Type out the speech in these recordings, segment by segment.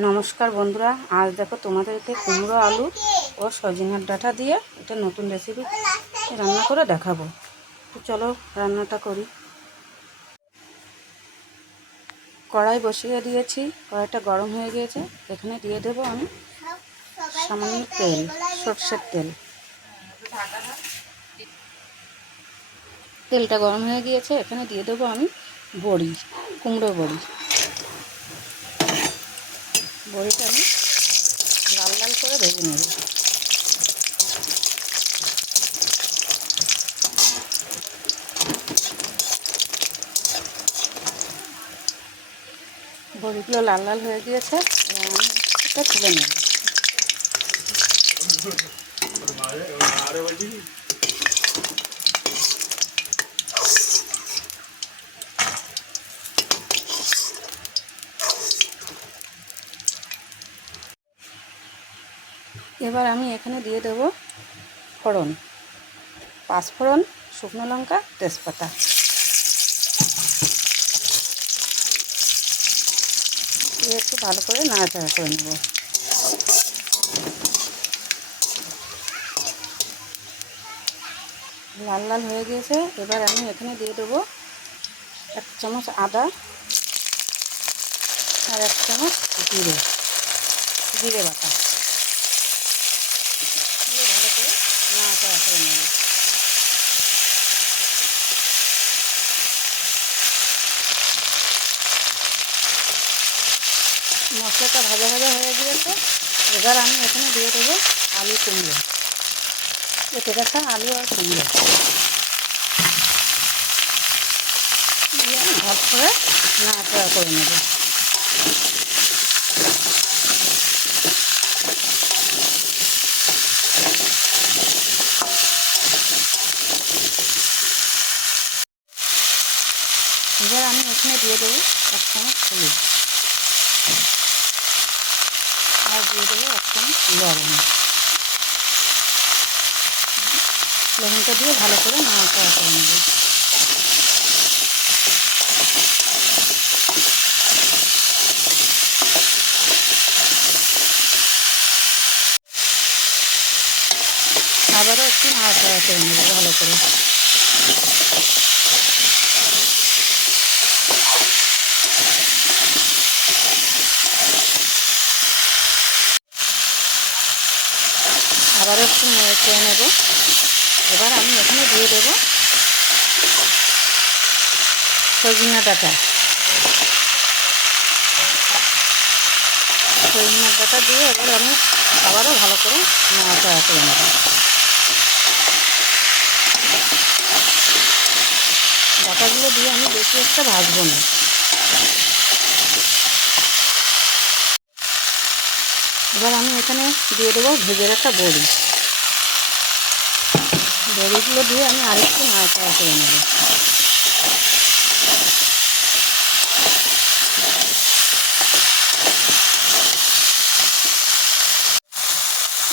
নমস্কার বন্ধুরা, আজ দেখো তোমাদেরকে কুমড়ো আলু ও সজনের ডাঁটা দিয়ে এটা নতুন রেসিপি রান্না করে দেখাবো। তো চলো রান্নাটা করি। কড়াই বসিয়ে দিয়েছি, কড়াইটা গরম হয়ে গিয়েছে। এখানে দিয়ে দেবো আমি সামান্য তেল, সর্ষের তেল। তেলটা গরম হয়ে গিয়েছে, এখানে দিয়ে দেবো আমি বড়ি, কুমড়ো বড়ি। বড়িটা আমি লাল লাল করে ভেজে নেব। বড়িগুলো লাল লাল হয়ে গিয়েছে, এবার আমি এটা তুলে নেব। এবার আমি এখানে দিয়ে দেব ফোড়ন, পাঁচফোড়ন, শুকনো লঙ্কা, তেজপাতা। দিয়ে একটু ভালো করে নাড়াচাড়া করে নেব। লাল লাল হয়ে গিয়েছে, এবার আমি এখানে দিয়ে দেবো 1 চামচ আদা আর 1 চামচ জিরে বাটা। দিয়ে ভালো করে নাড়াচাড়া করে নেব। মশলাটা ভাজা ভাজা হয়ে গিয়েছে, এবার আমি এখানে দিয়ে দেবো আলু কুমড়ো, কেটে রাখা আলু আর কুমড়ো দিয়ে আমি ভালো করে নাড়াচাড়া করে নেব। এবার আমি এখানে দিয়ে দেবো 1 চামচ হলুদ আর দিয়ে দেবো 1 চামচ লবণ। লবণটা দিয়ে ভালো করে নাড়াচাড়া করে নেব। আবারও একটু নাড়াচাড়া করে নেব ভালো করে। আবারও একটু নেড়ে চেড়ে নেব। এবার আমি এখানে দিয়ে দেব সজনে ডাঁটা। সজনে ডাঁটা দিয়ে এবার আমি আবারও ভালো করে নাড়াচাড়া করে নেব। ডাঁটাগুলো দিয়ে আমি বেশি একটা ভাজবো না। এবার আমি এখানে দিয়ে দেবো ভেজে রাখা বড়ি। বড়িগুলো দিয়ে আমি আরেকটু নাড়াচাড়া করে নেব।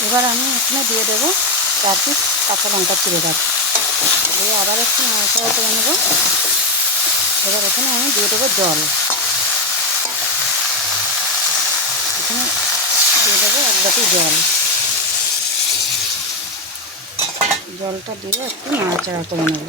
এবার আমি এখানে দিয়ে দেবো 4 পিস কাঁচা লঙ্কা চিড়ে রাখি, দিয়ে আবার একটু নাড়াচাড়া করে নেব। এবার এখানে আমি দিয়ে দেবো জল। এখানে দিয়ে দেবো 1 বাটি জল। জলটা দিয়ে একটু নাড়াচাড়া করে নেব।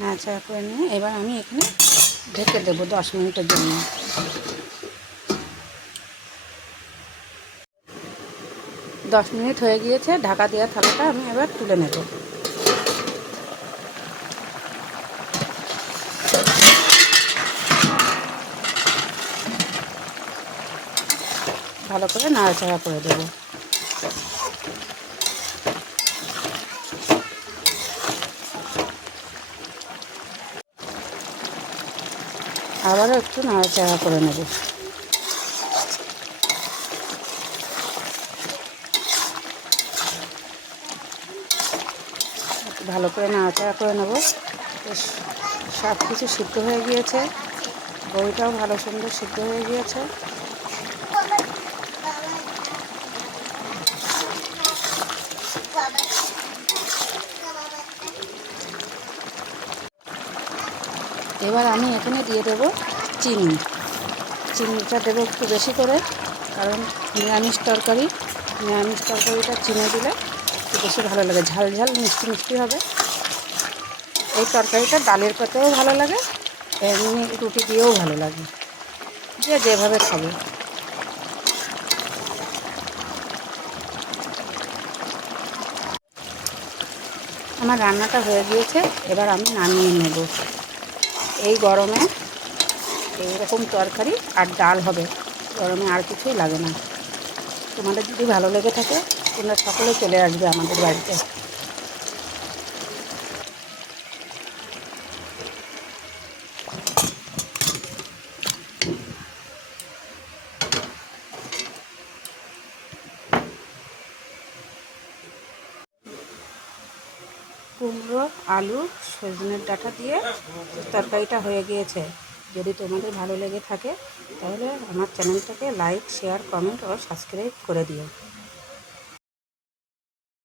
নাড়াচাড়া করে নিয়ে এবার আমি এখানে ঢেকে দেবো 10 মিনিটের জন্য। 10 মিনিট হয়ে গিয়েছে, ঢাকা দেওয়া থালাটা আমি এবার তুলে নেব। ভালো করে নাড়াচাড়া করে দেবো। আবারও একটু নাড়াচাড়া করে নেব। ভালো করে নাড়াচাড়া করে নেব। সব কিছু সিদ্ধ হয়ে গিয়েছে, বড়িটাও ভালো সুন্দর সিদ্ধ হয়ে গিয়েছে। এবার আমি এখানে দিয়ে দেবো চিনি। চিনিটা দেবো একটু বেশি করে, কারণ নিরামিষ তরকারিটা চিনি দিলে একটু বেশি ভালো লাগে, ঝাল ঝাল মিষ্টি মিষ্টি হবে। এই তরকারিটা ডালের পাতেও ভালো লাগে, এমনি রুটি দিয়েও ভালো লাগে, যে যেভাবে খাবে। আমার রান্নাটা হয়ে গিয়েছে, এবার আমি নামিয়ে নেব। এই গরমে এইরকম তরকারি আর ডাল হবে, গরমে আর কিছুই লাগে না। তোমাদের যদি ভালো লেগে থাকে তোমরা সকলে চলে আসবে আমাদের বাড়িতে। কুমড়ো, আলু, সজনের ডাঁটা দিয়ে তরকারিটা হয়ে গিয়েছে। যদি তোমাদের ভালো লেগে থাকে তাহলে আমার চ্যানেলটাকে লাইক, শেয়ার, কমেন্ট ও সাবস্ক্রাইব করে দিও।